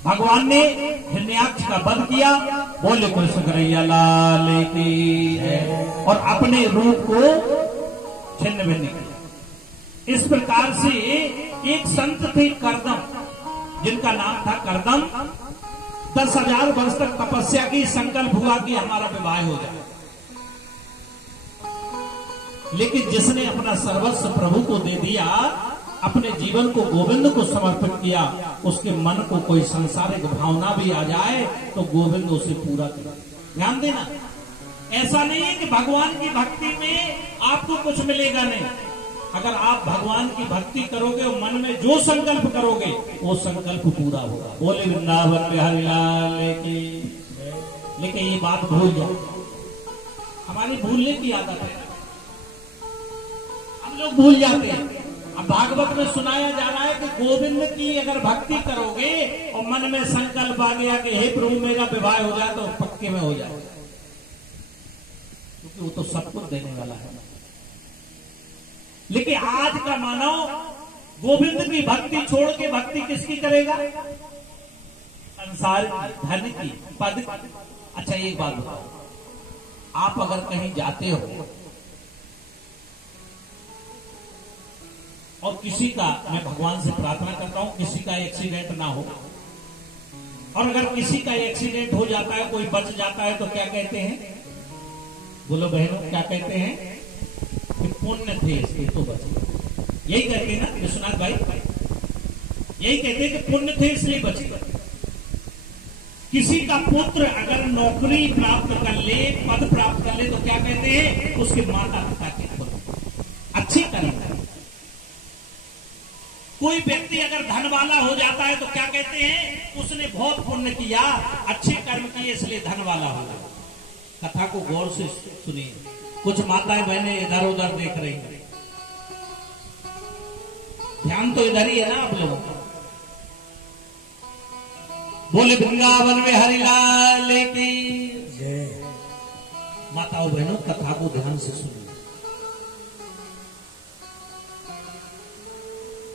भगवान ने हिरण्याक्ष का वध किया, बोले कृष्ण कन्हैया लाल की है, और अपने रूप को छिन्न भिन्न किया। इस प्रकार से एक संत थे करदम, जिनका नाम था करदम। 10,000 वर्ष तक तपस्या की, संकल्प हुआ कि हमारा विवाह हो जाए, लेकिन जिसने अपना सर्वस्व प्रभु को दे दिया, अपने जीवन को गोविंद को समर्पित किया, उसके मन को कोई सांसारिक भावना भी आ जाए तो गोविंद उसे पूरा करे। ध्यान देना, ऐसा नहीं है कि भगवान की भक्ति में आपको कुछ मिलेगा नहीं। अगर आप भगवान की भक्ति करोगे और मन में जो संकल्प करोगे वो संकल्प पूरा होगा। बोले वृंदावन बिहारी लाल की। लेकिन ये बात भूल जाओ, हमारी भूलने की आदत है, हम लोग भूल जाते हैं। अब भागवत में सुनाया जा रहा है कि गोविंद की अगर भक्ति करोगे और मन में संकल्प आ गया कि हे प्रभु मेरा विवाह हो जाए, तो पक्के में हो जाए, क्योंकि वो तो सब कुछ देने वाला है। लेकिन आज का मानव गोविंद की भक्ति छोड़ के भक्ति किसकी करेगा? संसार की, धन की, पद की। अच्छा एक बात बताओ, आप अगर कहीं जाते हो और किसी का, मैं भगवान से प्रार्थना करता हूं किसी का एक्सीडेंट ना हो, और अगर किसी का एक्सीडेंट हो जाता है, कोई बच जाता है, तो क्या कहते हैं? बोलो बहनों, क्या कहते हैं? कि पुण्य थे इसके तो बचे। यही कहते हैं ना विश्वनाथ भाई, यही कहते हैं कि पुण्य थे इसलिए बचे। किसी का पुत्र अगर नौकरी प्राप्त कर ले, पद प्राप्त कर ले, तो क्या कहते हैं? उसके माता पिता के पुण्य, अच्छे कर्म है। कोई व्यक्ति अगर धन वाला हो जाता है तो क्या कहते हैं? उसने बहुत पुण्य किया, अच्छे कर्म किए, इसलिए धन वाला हो गया। कथा को गौर से सुनिए, कुछ माताएं बहनें इधर उधर देख रही हैं, ध्यान तो इधर ही है ना आप लोगों का। बोले वृंदावन में हरिलाल की जय। माताओं बहनों, कथा को ध्यान से सुनिए।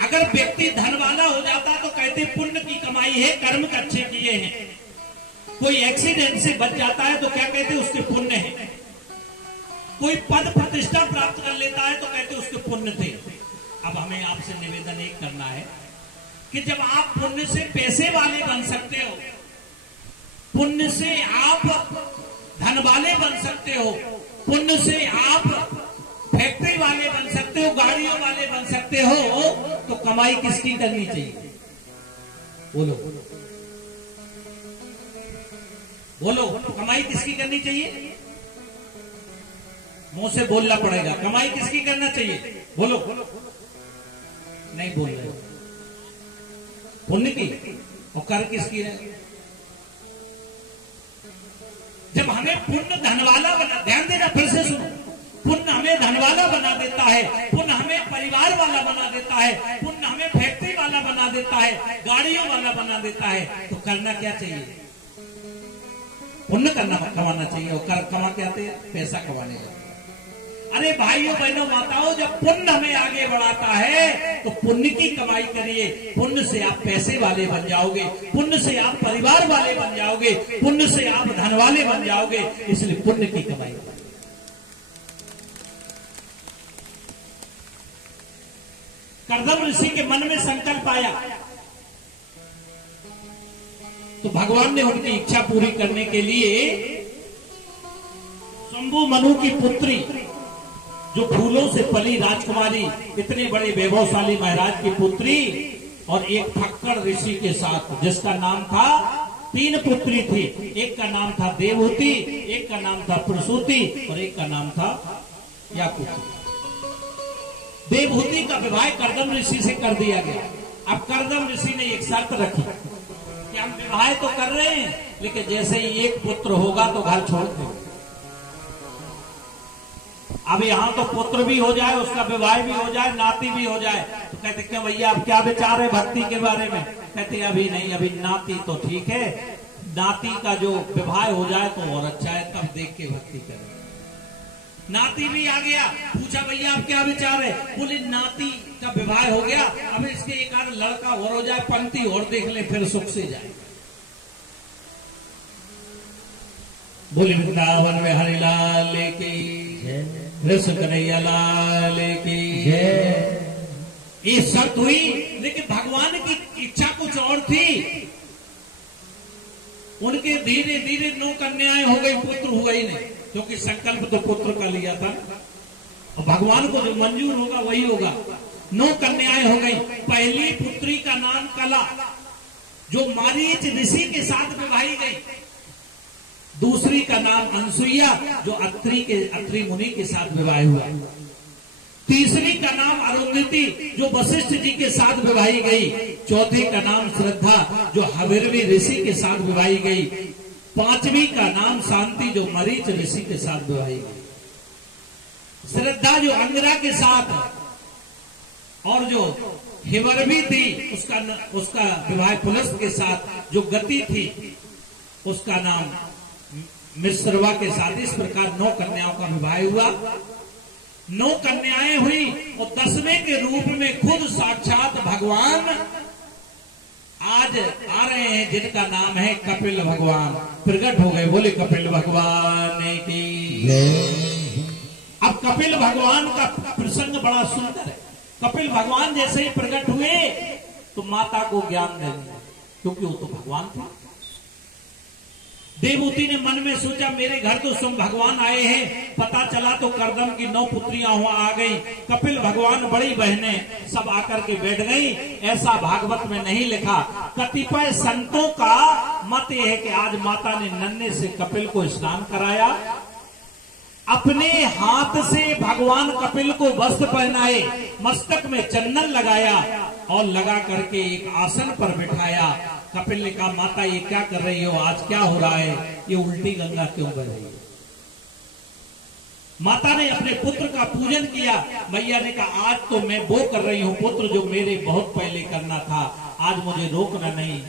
अगर व्यक्ति धन वाला हो जाता तो कहते पुण्य की कमाई है, कर्म अच्छे किए हैं। कोई एक्सीडेंट से बच जाता है तो क्या कहते? उसके पुण्य है। कोई पद प्रतिष्ठा प्राप्त कर लेता है तो कहते उसके पुण्य थे। अब हमें आपसे निवेदन एक करना है कि जब आप पुण्य से पैसे वाले बन सकते हो, पुण्य से आप धन वाले बन सकते हो, पुण्य से आप फैक्ट्री वाले बन सकते हो, गाड़ियों वाले बन सकते हो, तो कमाई किसकी करनी चाहिए? बोलो बोलो, कमाई किसकी करनी चाहिए? मुंह से बोलना पड़ेगा। कमाई किसकी करना चाहिए? बोलो। नहीं बोल रहे। पुण्य की, और कर किसकी है? जब हमें पुण्य धनवाला बना, ध्यान देना, फिर से सुनो, पुण्य हमें धनवाला बना देता है, पुण्य हमें परिवार वाला बना देता है, पुण्य हमें फैक्ट्री वाला बना देता है, गाड़ियों वाला बना देता है, तो करना क्या चाहिए? पुण्य करना, कमाना चाहिए। और कर कमा के आते हैं पैसा कमाने का। अरे भाइयों बहनों माताओं, जब पुण्य हमें आगे बढ़ाता है तो पुण्य की कमाई करिए। पुण्य से आप पैसे वाले बन जाओगे, पुण्य से आप परिवार वाले बन जाओगे, पुण्य से आप धन वाले बन जाओगे। इसलिए पुण्य की कमाई। करदम ऋषि के मन में संकल्प आया तो भगवान ने उनकी इच्छा पूरी करने के लिए शंभु मनु की पुत्री, जो फूलों से पली राजकुमारी, इतने बड़े वैभवशाली महाराज की पुत्री, और एक फक्कड़ ऋषि के साथ, जिसका नाम था, 3 पुत्री थी। एक का नाम था देवहूति, एक का नाम था प्रसूति, और एक का नाम था याकुति। देवहूति का विवाह करदम ऋषि से कर दिया गया। अब करदम ऋषि ने एक शर्त रखी कि हम विवाह तो कर रहे हैं, लेकिन जैसे ही एक पुत्र होगा तो घर छोड़ दो। अब यहां तो पुत्र भी हो जाए, उसका विवाह भी हो जाए, नाती भी हो जाए, तो कहते क्यों भैया अब क्या विचार है भक्ति के बारे में? कहते अभी नहीं, अभी नाती तो ठीक है, नाती का जो विवाह हो जाए तो और अच्छा है, तब देख के भक्ति करें। नाती भी आ गया, पूछा भैया अब क्या विचार है? बोले नाती का विवाह हो गया, अब इसके एक आध लड़का और हो जाए, पंक्ति और देख ले, फिर सुख से जाए। बोले वृंदावन में हरि लाल की, कृष्ण कन्हैया लाल की। ये शर्त हुई, लेकिन भगवान की इच्छा कुछ और थी। उनके धीरे धीरे 9 कन्याएं हो गई, पुत्र हुआ ही नहीं, क्योंकि संकल्प तो पुत्र का लिया था और भगवान को जो मंजूर होगा वही होगा। 9 कन्याएं हो गई। पहली पुत्री का नाम कला, जो मारीच ऋषि के साथ विवाही गई। दूसरी का नाम अनसुईया, जो अत्रि मुनि के साथ विवाह हुआ। तीसरी का नाम अरुंधति, जो वशिष्ठ जी के साथ विवाही गई। चौथे का नाम श्रद्धा, जो हविर्वी ऋषि के साथ विवाही गई। पांचवी का नाम शांति, जो मरीच ऋषि के साथ विवाही गई। श्रद्धा जो अंगिरा के साथ, और जो हिवर्वी थी उसका विवाह पुलस्त के साथ। जो गति थी उसका नाम मिश्रवा के साथ। इस प्रकार 9 कन्याओं का विवाह हुआ। 9 कन्याएं हुई और 10वें के रूप में खुद साक्षात भगवान आज आ रहे हैं, जिनका नाम है कपिल भगवान। प्रकट हो गए। बोले कपिल भगवान की। अब कपिल भगवान का प्रसंग बड़ा सुंदर है। कपिल भगवान जैसे ही प्रकट हुए तो माता को ज्ञान देंगे, क्योंकि वो तो भगवान थे। देवहूति ने मन में सोचा, मेरे घर तो स्वयं भगवान आए हैं। पता चला तो करदम की 9 पुत्रियां हुआ आ गई। कपिल भगवान बड़ी बहनें सब आकर के बैठ गई। ऐसा भागवत में नहीं लिखा। कतिपय संतों का मत यह है कि आज माता ने नन्हे से कपिल को स्नान कराया, अपने हाथ से भगवान कपिल को वस्त्र पहनाए, मस्तक में चंदन लगाया और लगा करके एक आसन पर बिठाया। कपिल ने कहा, माता ये क्या कर रही हो, आज क्या हो रहा है, ये उल्टी गंगा क्यों बह रही है। माता ने अपने पुत्र का पूजन किया। मैया ने कहा, आज तो मैं वो कर रही हूं पुत्र जो मेरे बहुत पहले करना था, आज मुझे रोकना नहीं।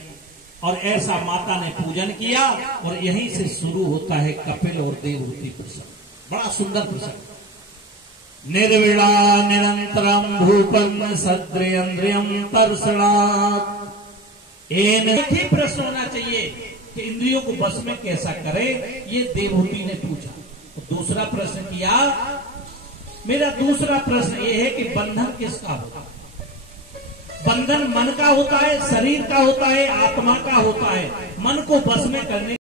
और ऐसा माता ने पूजन किया और यहीं से शुरू होता है कपिल और देवहूति प्रसंग। बड़ा सुंदर प्रसंग। निर्विड़ा निरंतरम भूपन सद्रियन्द्रियम तर्षणात्। एक ही प्रश्न होना चाहिए कि इंद्रियों को बस में कैसा करे, ये देवहूति ने पूछा। तो दूसरा प्रश्न किया। मेरा दूसरा प्रश्न ये है कि बंधन किसका होता है। बंधन मन का होता है, शरीर का होता है, आत्मा का होता है। मन को बस में करने